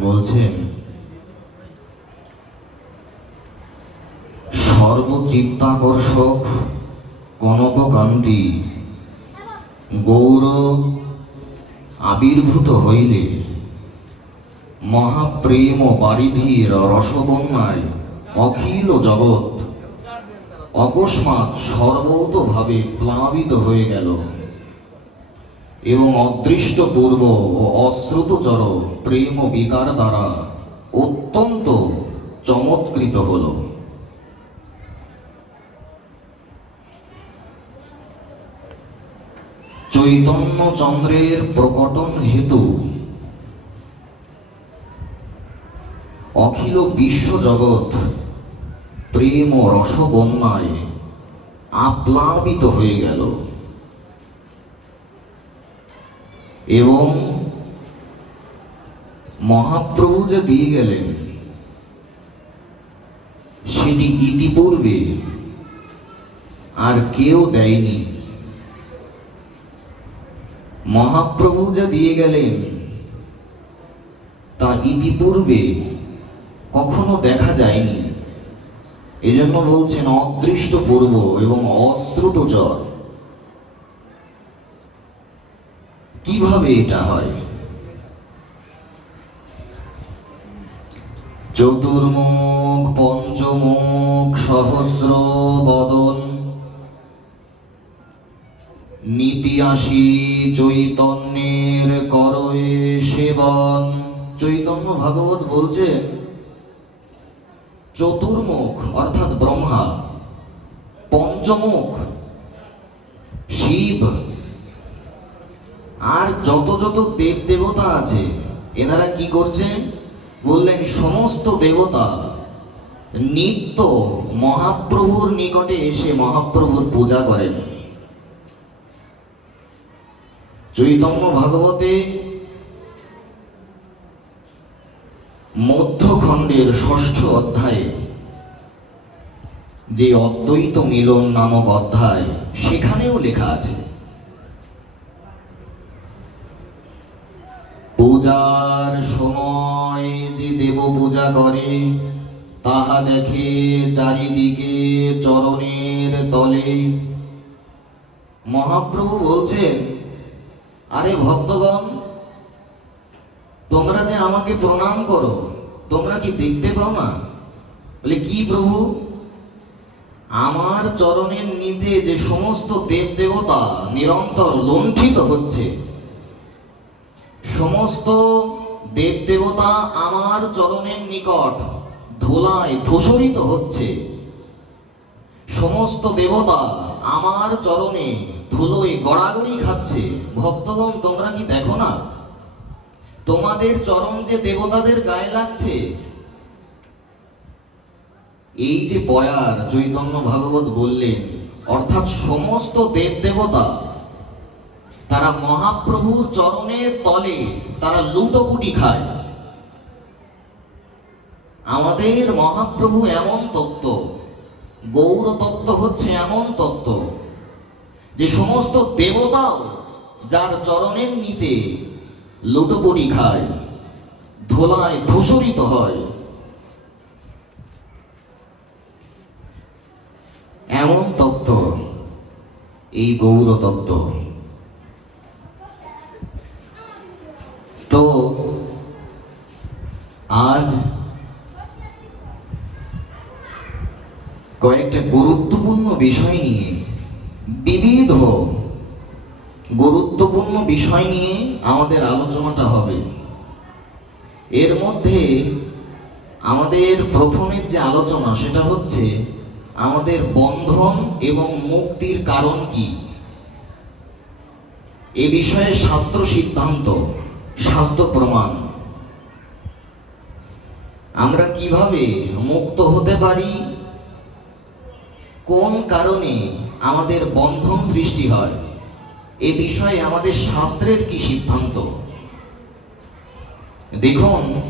বলছেন সর্বচিত্তাকর্ষক কনককান্তি গৌর আবির্ভূত হইলে মহাপ্রেম বারিধির রসবন্যায় অখিল জগৎ অকস্মাৎ সর্বতভাবে প্লাবিত হয়ে গেল। এবং অদৃষ্ট পূর্ব ও অশ্রুতচর প্রেম বিকার দ্বারা অত্যন্ত চমৎকৃত হল। চৈতন্য চন্দ্রের প্রকটন হেতু অখিল বিশ্ব জগৎ প্রেম ও রসবন্যায় আপ্লাবিত হয়ে গেল। এবং মহাপ্রভু যে দিয়ে গেলেন, সেটি ইতিপূর্বে আর কেউ দেয়নি। মহাপ্রভু যা দিয়ে গেলেন, তা ইতিপূর্বে কখনো দেখা যায়নি। এজন্য বলছেন অদৃষ্ট পূর্ব এবং অশ্রুত চর কীভাবে এটা হয়? চতুর্মুখ, পঞ্চমুখ, সহস্র, বদন। নীতি আসি, চৈতন্যের করয়ে সেবন। চৈতন্য ভাগবত বলছে, চতুর্মুখ, অর্থাৎ ব্রহ্মা, পঞ্চমুখ, শিব আর যত যত দেব দেবতা আছে, এনারা কি করছেন বললেন, সমস্ত দেবতা, নিত্য মহাপ্রভুর নিকটে এসে মহাপ্রভুর পূজা করেন। চৈতন্য ভাগবতে মধ্যখণ্ডের ষষ্ঠ অধ্যায়ে যে অদ্বৈত মিলন নামক অধ্যায়, সেখানেও লেখা আছে। পূজার সময় যে দেব পূজা করে, তাহা দেখে চারিদিকে চরণের তলে। মহাপ্রভু বলছেন, আরে ভক্তগণ, তোমরা যে আমাকে প্রণাম করো, তোমরা কি দেখতে পাও না? বলে, কি প্রভু? আমার চরণের নিচে যে সমস্ত দেব দেবতা নিরন্তর লুণ্ঠিত হচ্ছে সমস্ত দেব দেবতা আমার চরণের নিকট ধোলায় ধূসরিত হচ্ছে। সমস্ত দেবতা আমার চরণে ধুলোয় গড়াগড়ি খাচ্ছে। ভক্তগণ, তোমরা কি দেখো না? তোমাদের চরণ যে দেবতাদের গায়ে লাগছে। এই যে বয়ার চৈতন্য ভাগবত বললেন, অর্থাৎ সমস্ত দেব দেবতা তারা মহাপ্রভুর চরণের তলে তারা লুটোপুটি খায়। আমাদের মহাপ্রভু এমন তত্ত্ব, গৌর তত্ত্ব হচ্ছে এমন তত্ত্ব যে সমস্ত দেবতাও যার চরণের নিচে লুটোপুটি খায়, ধোলায় ধূসরিত হয়। এমন তত্ত্ব, এই গৌর তত্ত্ব। তো আজ কয়েকটা গুরুত্বপূর্ণ বিষয় নিয়ে, বিবিধ গুরুত্বপূর্ণ বিষয় নিয়ে আমাদের আলোচনাটা হবে। এর মধ্যে আমাদের প্রথমের যে আলোচনা, সেটা হচ্ছে আমাদের বন্ধন এবং মুক্তির কারণ কি? এ বিষয়ে শাস্ত্র সিদ্ধান্ত। শাস্ত্র প্রমাণ। আমরা কীভাবে মুক্ত হতে পারি? কোন কারণে আমাদের বন্ধন সৃষ্টি হয়? এ বিষয়ে আমাদের শাস্ত্রের কি সিদ্ধান্ত? দেখুন,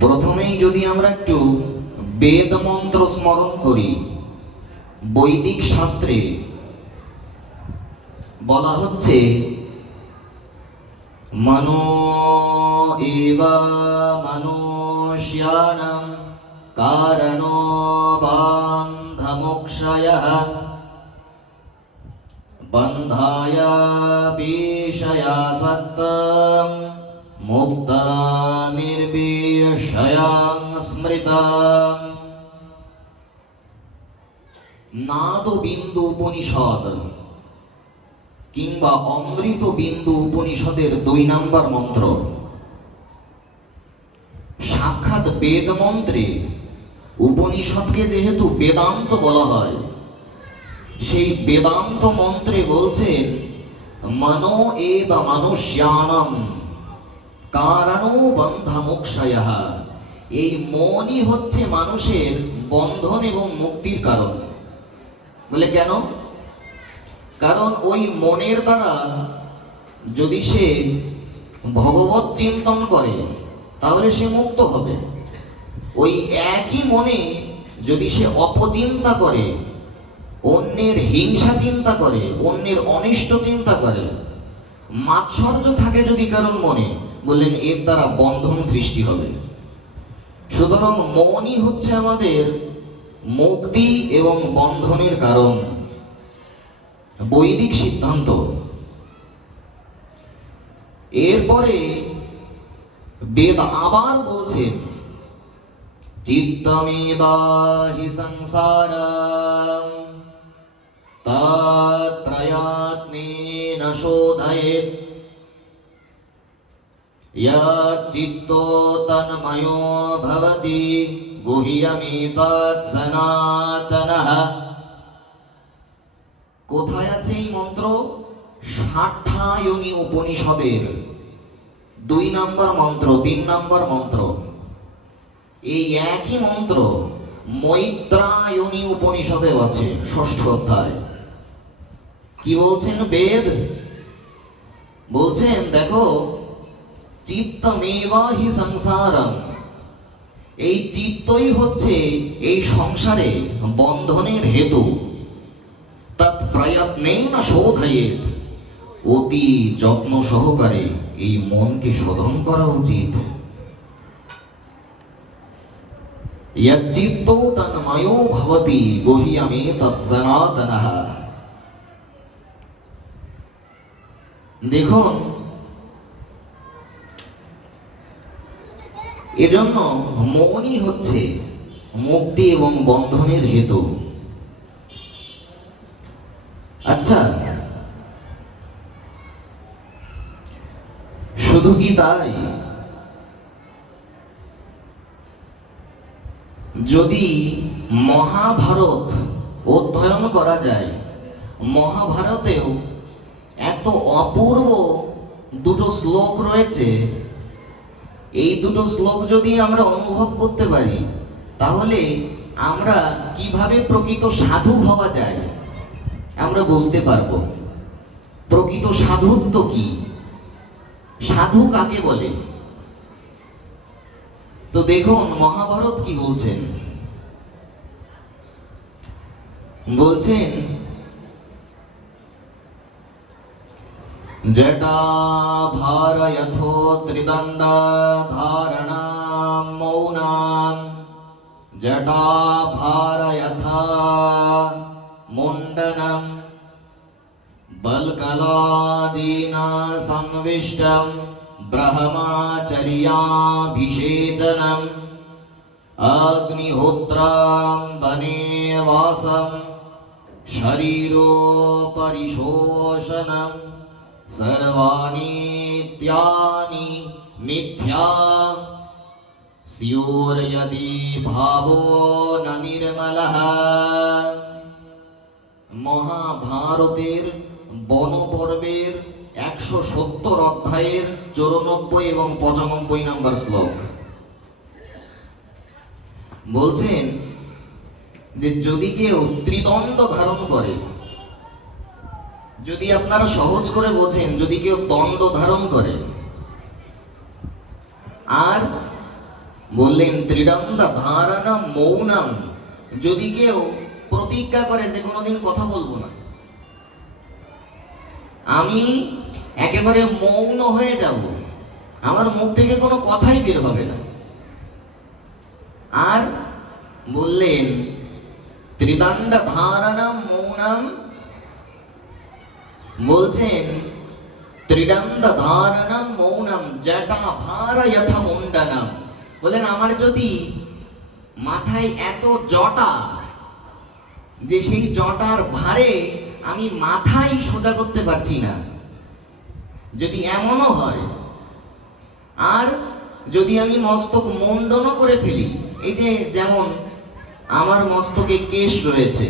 প্রথমেই যদি আমরা একটু বেদ মন্ত্র স্মরণ করি, বৈদিক শাস্ত্রে বলা হচ্ছে মনো মনুষ্যাণ মনুষ্যাণং বন্ধা বান্ধমোক্ষয়ः বন্ধায় বিষয়া সত্তম মুক্তা নির্বিষয়াং নাদ বিন্দু উপনিষদ কিংবা অমৃত বিন্দু উপনিষদের দুই নাম্বার মন্ত্র। সাক্ষাৎ বেদ মন্ত্রে উপনিষদকে যেহেতু বেদান্ত বলা হয়, সেই বেদান্ত মন্ত্রে বলছেন মনো এ বা মানুষ্যানম কারণ বন্ধামোক্ষয়। এই মনই হচ্ছে মানুষের বন্ধন এবং মুক্তির কারণ। বলে কেন? কারণ ওই মনের দ্বারা যদি সে ভগবত চিন্তন করে, তাহলে সে মুক্ত হবে। ওই একই মনে যদি সে অপচিন্তা করে, অন্যের হিংসা চিন্তা করে, অন্যের অনিষ্ট চিন্তা করে, মাৎসর্য থাকে যদি কারণ মনে, বললেন এর দ্বারা বন্ধন সৃষ্টি হবে। সুতরাং মনই হচ্ছে আমাদের মুক্তি এবং বন্ধনের কারণ। বৈদিক সিদ্ধান্ত। এরপরে বেদ আবার বলছেন চিত্তমেবাহি সংসার তৎপ্রয়াত্নেন শোধয়েত চিত্তো তন্ময়ো ভবতি গুহ্যমেতৎ কোথায় আছে এই মন্ত্র? ষাঠায়নী উপনিষদের। দুই নাম্বার মন্ত্র, তিন নাম্বার মন্ত্র। এই একই মন্ত্র মৈত্রায়নী উপনিষদেও আছে, ষষ্ঠ অধ্যায়। কি বলছেন বেদ? বলছেন, দেখো, চিত্তমেবা হি সংসারম। এই চিত্তই হচ্ছে এই সংসারে বন্ধনের হেতু। তৎ প্রয়ত্নেই না শোধয়েত অতি যত্ন সহকারে এই মনকে শোধন করা উচিত यच्चित्तो तन्मयो भवति गुह्यमे तत्सनातनः দেখুন এজন্য মনই হচ্ছে মুক্তি এবং বন্ধনের হেতু আচ্ছা। শুধু কি তাই? যদি মহাভারত অধ্যয়ন করা যায়, মহাভারতেও এত অপূর্ব দুটো শ্লোক রয়েছে। এই দুটো শ্লোক যদি আমরা অনুভব করতে পারি, তাহলে আমরা কীভাবে প্রকৃত সাধু হওয়া যায়? আমরা বুঝতে পারব। প্রকৃত সাধুত্ব কি? সাধু কাকে বলে? তো দেখুন, মহাভারত কি বলছেন? বলছেন, জটা ভারয়থো ত্রিদণ্ড ধারণাম মৌনাম। জটা ভারয়থ मुण्डनम् बल्कलादीना संविष्टम् ब्रह्माचर्याभिषेचनम् अग्निहोत्राम्बने वासं शरीरोपरिशोषणम् सर्वानीत्यानि मिथ्या स्यूर्यदि भावो न निर्मलः মহাভারতের বনপর্বের একশো সত্তর অধ্যায়ের চৌরানব্বই এবং পঁচানব্বই নাম্বার শ্লোক। বলছেন যে, যদি কেউ ত্রিদণ্ড ধারণ করে, যদি আপনারা সহজ করে বোঝেন, যদি কেউ দণ্ড ধারণ করে, আর বললেন ত্রিদণ্ড ধারণা মৌনাম, যদি কেউ প্রতিজ্ঞা করে যে কোনোদিন কথা বলব না। আমি একেবারে মৌন হয়ে যাব। আমার মুখ থেকে কোনো কথাই বের হবে না। আর বললেন, ত্রিদণ্ড ধারণম মৌনাম। বলছেন, ত্রিদণ্ড ধারণম মৌনাম জটা ভার মুন্ডনম বলেন আমার যদি মাথায় এত জটা যে সেই জটার ভারে আমি মাথাই সোজা করতে পারছি না। যদি এমনও হয়, আর যদি আমি মস্তক মণ্ডনও করে ফেলি, এই যে যেমন আমার মস্তকে কেশ রয়েছে,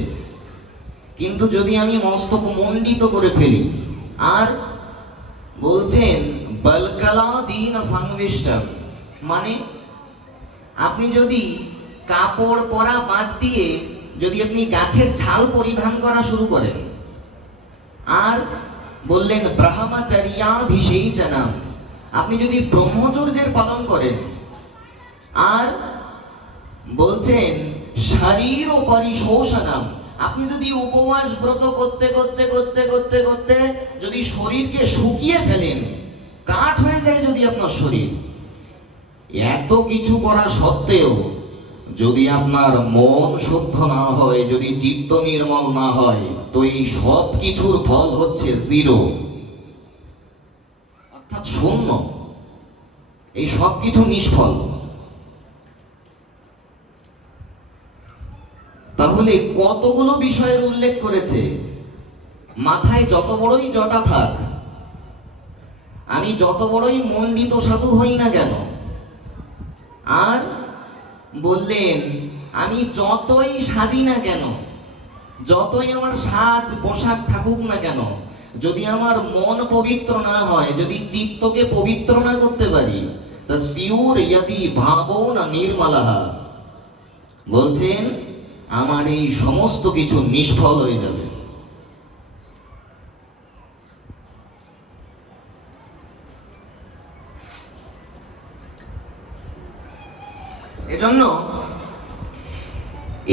কিন্তু যদি আমি মস্তক মণ্ডিত করে ফেলি, আর বলছেন বলকলা দিন সংবিষ্টম মানে আপনি যদি কাপড় পরা বাদ দিয়ে যদি আপনি গাছের ছাল পরিধান করা শুরু করেন, আর বললেন ব্রহ্মচর্যাভিষেচনম আপনি যদি ব্রহ্মচর্যের পালন করেন, আর বলছেন শরীর ও পরিশোষণম আপনি যদি উপবাস ব্রত করতে করতে করতে করতে করতে যদি শরীরকে শুকিয়ে ফেলেন, কাঠ হয়ে যায় যদি আপনার শরীর। এত কিছু করা সত্ত্বেও যদি আপনার মন শুদ্ধ না হয়, যদি চিত্ত নির্মল না হয়, তো এই সব কিছুর ফল হচ্ছে জিরো। অর্থাৎ শূন্য। এই সব কিছু নিষ্ফল। তাহলে কতগুলো বিষয়ের উল্লেখ করেছে? মাথায় যত বড়ই জটা থাক, আমি যত বড়ই মণ্ডিত সাধু হই না কেন বললেন, আমি যতই সাজি না কেন, যতই আমার সাজ পোশাক থাকুক না কেন, যদি আমার মন পবিত্র না হয়, যদি চিত্তকে পবিত্র না করতে পারি, তা শিউর ইয়াদি ভাবো না নির্মালাহা। বলছেন, আমার এই সমস্ত কিছু নিষ্ফল হয়ে যাবে এজন্য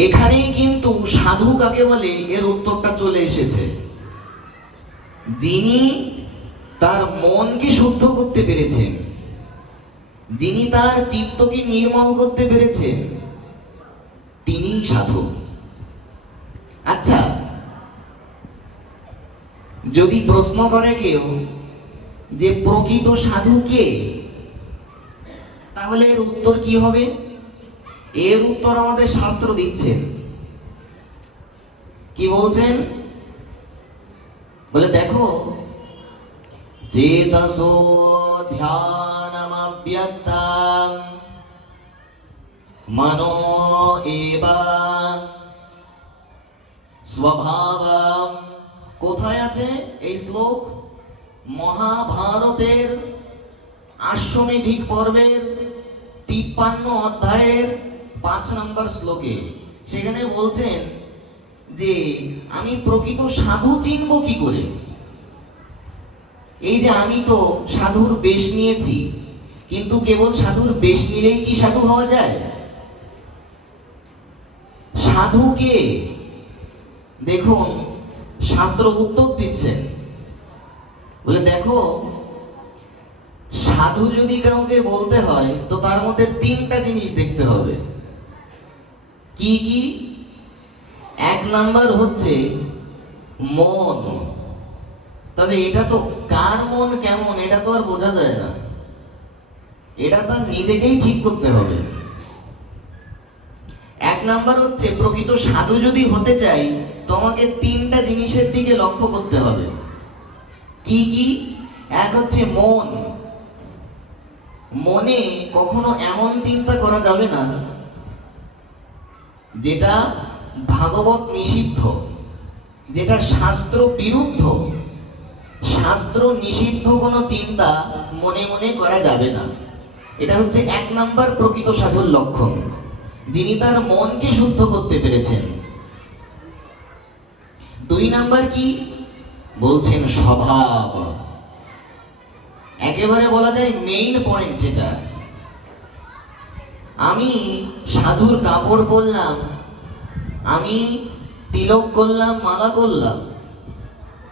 এখানেই কিন্তু সাধু কাকে বলে? এর উত্তরটা চলে এসেছে। যিনি তার মনকে শুদ্ধ করতে পেরেছেন, যিনি তার চিত্তকে নির্মল করতে পেরেছেন, তিনি সাধু। আচ্ছা যদি প্রশ্ন করে কেউ যে প্রকৃত সাধু কে, তাহলে এর উত্তর কি হবে? এর উত্তর আমাদের শাস্ত্র দিচ্ছেন কি বলছেন? বলে দেখো চেতসো ধ্যানমব্যক্তাম মনো এবা স্বভাবম। কোথায় আছে এই শ্লোক? মহাভারতের আশ্বমেধিক পর্বের তিপ্পান্ন অধ্যায়ের পাঁচ নম্বর শ্লোকে সেখানে বলছেন যে, আমি প্রকৃত সাধু চিনব কি করে? এই যে আমি তো সাধুর বেশ নিয়েছি, কিন্তু কেবল সাধুর বেশ নিলেই কি সাধু হওয়া যায়? সাধুকে, দেখুন, শাস্ত্র উত্তর দিচ্ছে। বলে, দেখো, সাধু যদি কাউকে বলতে হয়, তো তার মধ্যে তিনটা জিনিস দেখতে হবে। কি কি? এক নাম্বার হচ্ছে মন। তবে এটা তো কার মন কেমন, এটা তো আর বোঝা যায় না। এটা তার নিজেকেই ঠিক করতে হবে। এক নাম্বার হচ্ছে, প্রকৃত সাধু যদি হতে চাই, তোমাকে তিনটা জিনিসের দিকে লক্ষ্য করতে হবে। কি কি? এক হচ্ছে মন। মনে কখনো এমন চিন্তা করা যাবে না যেটা ভাগবত নিষিদ্ধ, যেটা শাস্ত্র বিরুদ্ধ, শাস্ত্র নিষিদ্ধ কোনো চিন্তা মনে মনে করা যাবে না। এটা হচ্ছে এক নাম্বার প্রকৃত সাধুর লক্ষণ। যিনি তার মনকে শুদ্ধ করতে পেরেছেন। দুই নাম্বার কি? বলছেন স্বভাব। একেবারে বলা যায় মেইন পয়েন্ট এটা। আমি সাধুর কাপড় পরলাম আমি তিলক করলাম, মালা করলাম।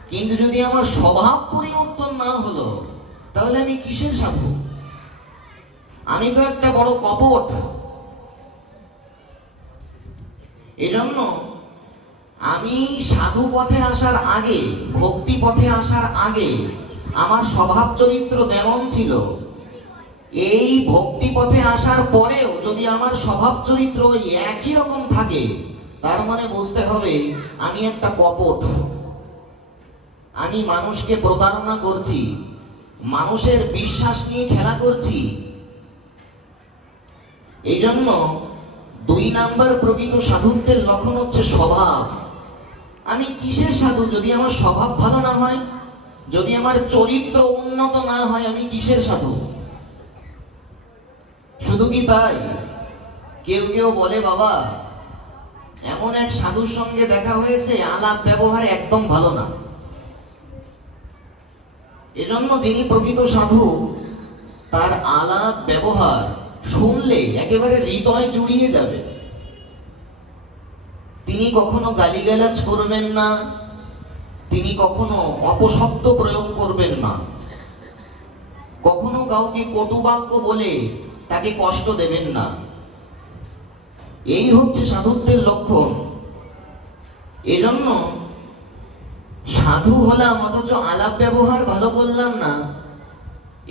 কিন্তু যদি আমার স্বভাব পরিবর্তন না হলো, তাহলে আমি কিসের সাধু? আমি তো একটা বড় কপট। এজন্য আমি সাধু পথে আসার আগে, ভক্তি পথে আসার আগে, আমার স্বভাব চরিত্র যেমন ছিল এই ভক্তি পথে আসার পরেও যদি আমার স্বভাব চরিত্র একই রকম থাকে, তার মানে বুঝতে হবে আমি একটা কপট। আমি মানুষকে প্রতারণা করছি, মানুষের বিশ্বাস নিয়ে খেলা করছি। এই জন্য দুই নাম্বার প্রকৃত সাধুত্বের লক্ষণ হচ্ছে স্বভাব। আমি কিসের সাধু? যদি আমার স্বভাব ভালো না হয়, যদি আমার চরিত্র উন্নত না হয়, আমি কিসের সাধু? শুধু কি তাই? কেউ কেউ বলে, বাবা, এমন এক সাধুর সঙ্গে দেখা হয়েছে, আলাপ ব্যবহার একদম ভালো না। এজন্য যিনি প্রকৃত সাধু, তার আলাপ ব্যবহার শুনলে একেবারে হৃদয় জুড়িয়ে যাবে। তিনি কখনো গালিগালাজ করবেন না, তিনি কখনো অপশব্দ প্রয়োগ করবেন না। কখনো কাউকে কটুবাক্য বলে তাকে কষ্ট দেবেন না। এই হচ্ছে সাধুত্বের লক্ষণ। এজন্য সাধু হলাম অথচ আলাপ ব্যবহার ভালো করলাম না,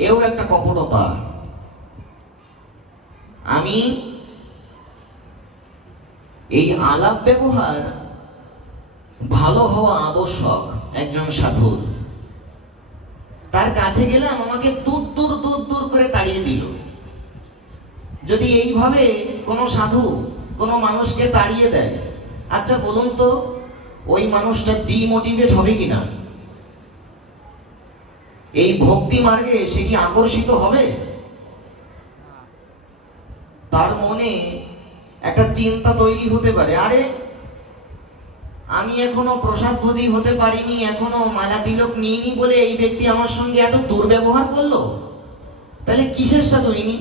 এও একটা কপটতা আমি এই আলাপ ব্যবহার ভালো হওয়া আবশ্যক একজন সাধুর। তার কাছে গেলাম আমাকে দূর যদি এইভাবে কোনো সাধু কোনো মানুষকে তাড়িয়ে দেয় আচ্ছা বলুন তো, ওই মানুষটা ডিমোটিভেট হবে কিনা? এই ভক্তি মার্গে সে কি আকর্ষিত হবে? তার মনে একটা চিন্তা তৈরি হতে পারে, আরে আমি এখনও প্রসাদ ভোজি হতে পারিনি, এখনও মালা তিলক নিইনি বলে এই ব্যক্তি আমার সঙ্গে এত দুর্ব্যবহার করল? তাহলে কিসের সাথে ইনি?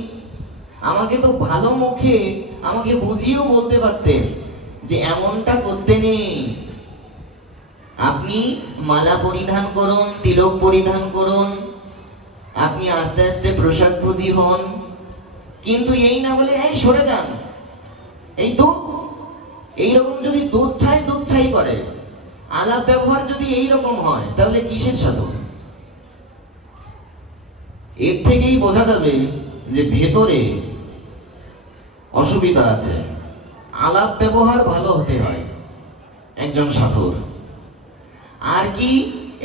আমাকে তো ভালো মুখে আমাকে বুঝিয়েও বলতে পারতেন যে এমনটা করতে নেই। আপনি মালা পরিধান করুন, তিলক পরিধান করুন, আপনি আস্তে আস্তে প্রসাদ ভোজি হন। কিন্তু এই না বলে, এই, সরে যান। এই তো এইরকম যদি দুধ ছাই দুধ ছাই করে, আলাপ ব্যবহার যদি এই রকম হয়, তাহলে কিসের সাধু? এর থেকেই বোঝা যাবে যে ভেতরে অসুবিধা আছে। আলাপ ব্যবহার ভালো হতে হয়, একজন সাধুর। আর কি,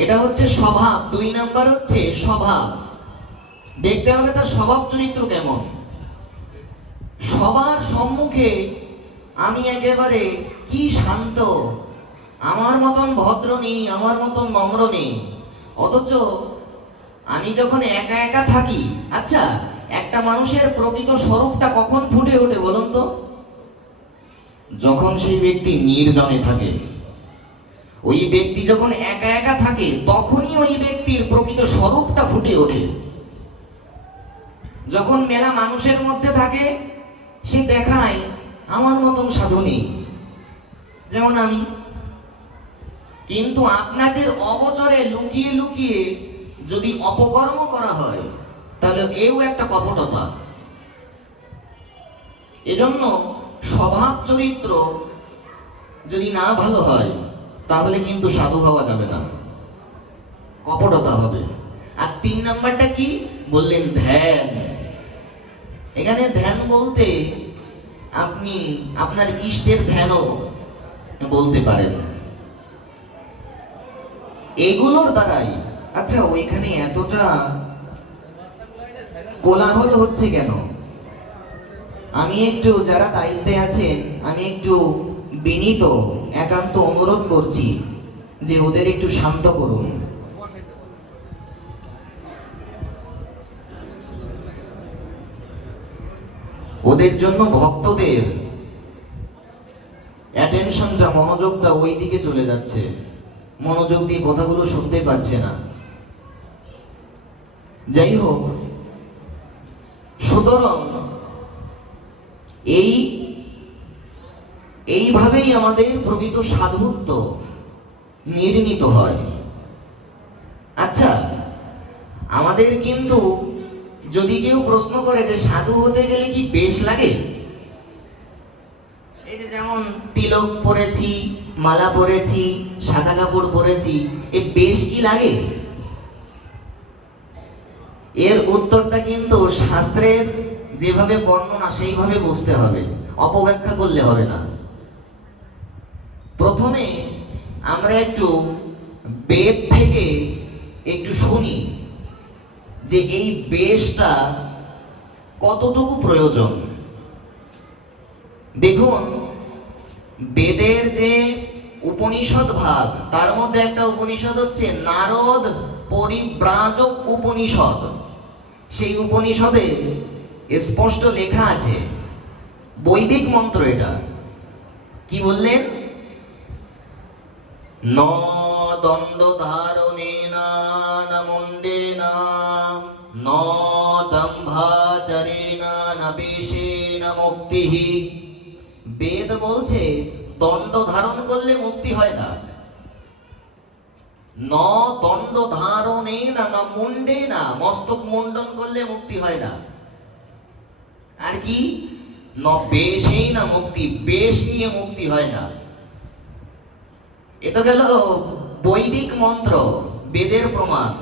এটা হচ্ছে স্বভাব, দুই নাম্বার হচ্ছে স্বভাব। দেখতে হবে তার স্বভাব চরিত্র কেমন। সবার সম্মুখে আমি একেবারে কি শান্ত। আমার মতন ভদ্র নেই, আমার মতন নম্র নেই। অথচ আমি যখন একা একা থাকি আচ্ছা একটা মানুষের প্রকৃত স্বরূপটা কখন ফুটে ওঠে বলুন তো? যখন সেই ব্যক্তি নির্জনে থাকে, ওই ব্যক্তি যখন একা একা থাকে, তখনই ওই ব্যক্তির প্রকৃত স্বরূপটা ফুটে ওঠে। যখন মেলা মানুষের মধ্যে থাকে, সে দেখায় আমার মতন সাধনী যেমন আমি। কিন্তু আপনাদের অগোচরে লুকিয়ে লুকিয়ে যদি অপকর্ম করা হয় তাহলে এও একটা কপটতা। এজন্য স্বভাব চরিত্র যদি না ভালো হয়, তাহলে কিন্তু সাধু হওয়া যাবে না। কপটতা হবে। আর তিন নাম্বারটা কি? বললেন ধ্যান। এখানে ধ্যান বলতে আপনি আপনার ইষ্টের ধ্যানও বলতে পারেন। এগুলোর দ্বারাই আচ্ছা ওইখানে এতটা কোলাহল হচ্ছে কেন? আমি একটু যারা দায়িত্বে আছেন, আমি একটু বিনীত, একান্ত অনুরোধ করছি যে ওদের একটু শান্ত করুন। ওদের জন্য ভক্তদের অ্যাটেনশনটা মনোযোগটা ওই দিকে চলে যাচ্ছে। মনোযোগ দিয়ে কথাগুলো শুনতে পাচ্ছে না। যাই হোক সুতরাং এই, এইভাবেই আমাদের প্রকৃত সাধুত্ব নির্ণীত হয়। আচ্ছা আমাদের কিন্তু যদি কেউ প্রশ্ন করে যে সাধু হতে গেলে কি বেশ লাগে? এই যে যেমন তিলক পরেছি, মালা পরেছি, সাদা কাপড় পরেছি, এ বেশ কি লাগে? এর উত্তরটা কিন্তু শাস্ত্রের যেভাবে বর্ণনা, সেইভাবে বুঝতে হবে। অপব্যাখ্যা করলে হবে না। প্রথমে আমরা একটু বেদ থেকে একটু শুনি যে এই বেশটা কতটুকু প্রয়োজন। দেখুন, বেদের যে উপনিষদ ভাগ। তার মধ্যে একটা উপনিষদ হচ্ছে নারদ পরিব্রাজক উপনিষদ। সেই উপনিষদে স্পষ্ট লেখা আছে, বৈদিক মন্ত্র এটা। কি বললেন? ন দণ্ড ধারণেনা ন মুন্ডেনা ন দম্ভাচরেনা ন বেদ বলছে দণ্ড ধারণ করলে মুক্তি হয় না। ন দণ্ড ধারণে না না মুন্ডে না, মস্তক মুন্ডন করলে মুক্তি হয় না। আর কি? ন বেশেই না মুক্তি, বেশ নিয়ে মুক্তি হয় না। এ তো গেল বৈদিক মন্ত্র, বেদের প্রমাণ।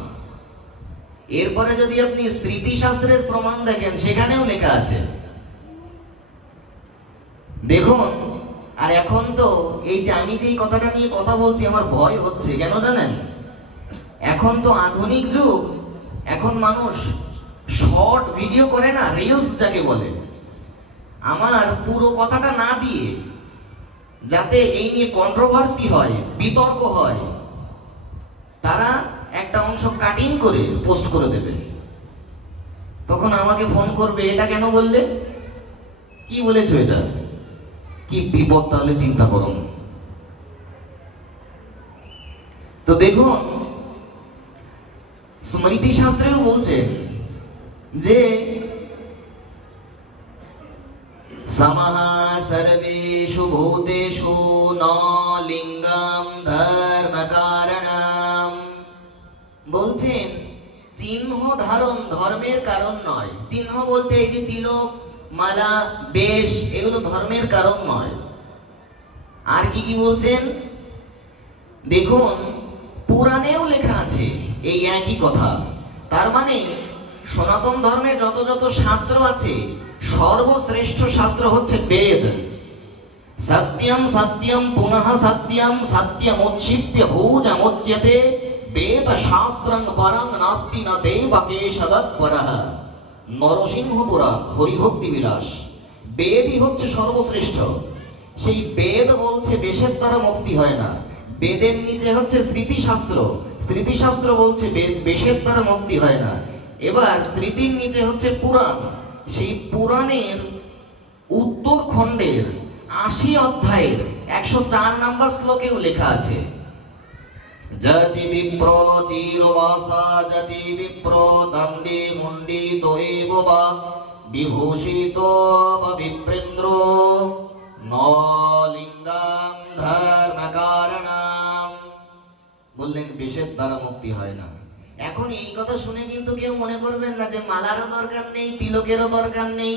এরপরে যদি আপনি স্মৃতিশাস্ত্রের প্রমাণ দেখেন, সেখানেও লেখা আছে। দেখুন আর এখন তো এই যে আমি যেই কথাটা নিয়ে কথা বলছি, আমার ভয় হচ্ছে, কেন জানেন? এখন তো আধুনিক যুগ, এখন মানুষ শর্ট ভিডিও করে না রিলস যাকে বলে। আমার পুরো কথাটা না দিয়ে যাতে এই নিয়ে কন্ট্রোভার্সি হয়, বিতর্ক হয়, তারা একটা অংশ কাটিং করে পোস্ট করে দেবে। তখন আমাকে ফোন করবে, এটা কেন বললে? কি বলেছ এটা? কি বিপদ তাহলে চিন্তা করুন তো দেখুন, স্মৃতি শাস্ত্রেও বলছেন যে, সমহা সর্বেষু ভূতেষু ন লিঙ্গম ধর্ম কারণম বলছেন, চিহ্ন ধারণ ধর্মের কারণ নয়। চিহ্ন বলতে এই যে তিলক মালা, বেশ, এগুলো ধর্মের কারণ নয় আর কি কি বলছেন? দেখুন, পুরাণেও লেখা আছে এই একই কথা। তার মানে সনাতন ধর্মে যত যত শাস্ত্র আছে, সর্বশ্রেষ্ঠ শাস্ত্র হচ্ছে বেদ। সত্যম সত্যম পুনঃ সত্যম সত্যম উচ্ছিপ্য ভূজমুচ্যতে বেদ শাস্ত্রং পরং নাস্তি ন দেব কেশবৎ পরঃ। নরসিংহ পুরাণ হরিভক্তি বিলাস। বেদই হচ্ছে সর্বশ্রেষ্ঠ। সেই বেদ বলছে, বেশের দ্বারা মুক্তি হয় না। বেদের নিচে হচ্ছে স্মৃতিশাস্ত্র। স্মৃতিশাস্ত্র বলছে বেশের দ্বারা মুক্তি হয় না। এবার স্মৃতির নিচে হচ্ছে পুরাণ। সেই পুরাণের উত্তর খণ্ডের আশি অধ্যায়ের একশো চার নাম্বার শ্লোকেও লেখা আছে। জটি বিপ্র চিরবাসা জটি বিপ্র দণ্ডে মুণ্ডিত এব বা বিভূষিত বা বিপ্রেন্দ্র ন লিঙ্গাং ধর্ম কারণাম বললেন বিষের দ্বারা মুক্তি হয় না। এখন এই কথা শুনে কিন্তু কেউ মনে করবেন না যে মালারও দরকার নেই, তিলকেরও দরকার নেই,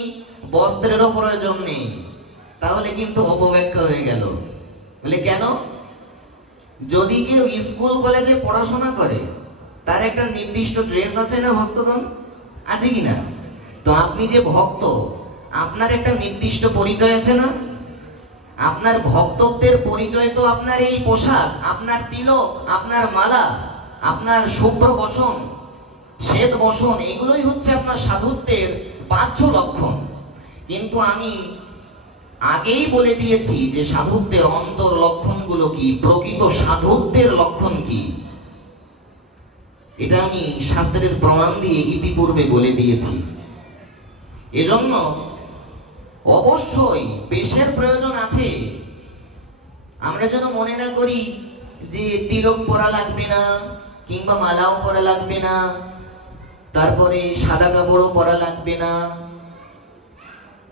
বস্ত্রেরও প্রয়োজন নেই। তাহলে কিন্তু অপব্যাখ্যা হয়ে গেল। বলে কেন? যদি কেউ স্কুল, কলেজে পড়াশোনা করে, তার একটা নির্দিষ্ট ড্রেস আছে না ভক্তগণ? আছে কি না? তো আপনি যে ভক্ত, আপনার একটা নির্দিষ্ট পরিচয় আছে না? আপনার ভক্তত্বের পরিচয় তো আপনার এই পোশাক, আপনার তিলক, আপনার মালা, আপনার শুভ্র বসন, শ্বেত বসন, এগুলোই হচ্ছে আপনার সাধুত্বের বাহ্য লক্ষণ। কিন্তু আমি আগেই বলে দিয়েছি যে সাধুত্বের অন্তর লক্ষণগুলো কি? প্রকৃত সাধুত্বের লক্ষণ কি? এটা আমি শাস্ত্রের প্রমাণ দিয়ে ইতিপূর্বে বলে দিয়েছি। এজন্য অবশ্যই পেশের প্রয়োজন আছে। আমরা যেন মনে না করি যে তিলক পরা লাগবে না, কিংবা মালাও পরা লাগবে না, তারপরে সাদা কাপড়ও পরা লাগবে না,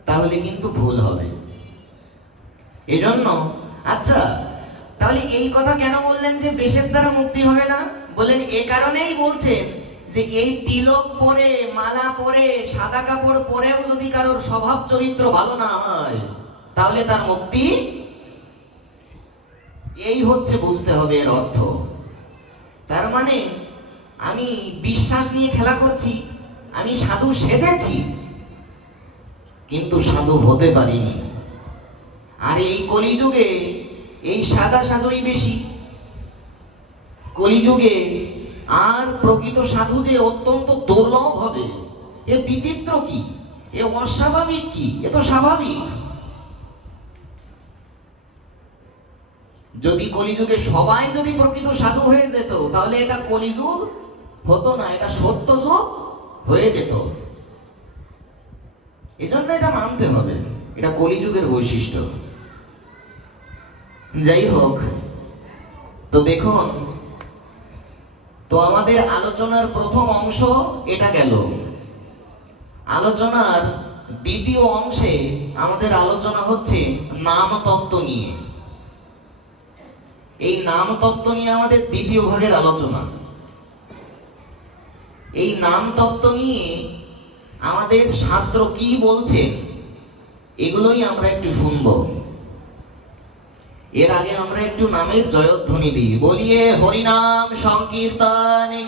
তাহলে কিন্তু ভুল হবে। এজন্য আচ্ছা তাহলে এই কথা কেন বললেন যে বেশের দ্বারা মুক্তি হবে না? বললেন, এ কারণেই বলছেন যে এই তিলক পরে, মালা পরে, সাদা কাপড় পরেও যদি কারোর স্বভাব চরিত্র ভালো না হয়, তাহলে তার মুক্তি? এই হচ্ছে বুঝতে হবে এর অর্থ। তার মানে আমি বিশ্বাস নিয়ে খেলা করছি, আমি সাধু সেজেছি, কিন্তু সাধু হতে পারিনি। আর এই কলিযুগে এই সাদা সাধুই বেশি। কলিযুগে আর প্রকৃত সাধু যে অত্যন্ত দুর্লভ হবে, এ বিচিত্র কি? এ অস্বাভাবিক কি? এ তো স্বাভাবিক। যদি কলিযুগে সবাই যদি প্রকৃত সাধু হয়ে যেত, তাহলে এটা কলিযুগ হতো না, এটা সত্য যুগ হয়ে যেত। এজন্য এটা মানতে হবে। এটা কলিযুগের বৈশিষ্ট্য। যাই হোক, তো দেখুন, তো আমাদের আলোচনার প্রথম অংশ এটা গেল। আলোচনার দ্বিতীয় অংশে আমাদের আলোচনা হচ্ছে নাম তত্ত্ব নিয়ে। এই নাম তত্ত্ব নিয়ে আমাদের দ্বিতীয় ভাগের আলোচনা। এই নাম তত্ত্ব নিয়ে আমাদের শাস্ত্র কি বলছে, এগুলোই আমরা একটু শুনব। এর আগে আমরা একটু নামের জয়ধ্বনি দিই। বলিয়ে হরিনাম সংকীর্তন।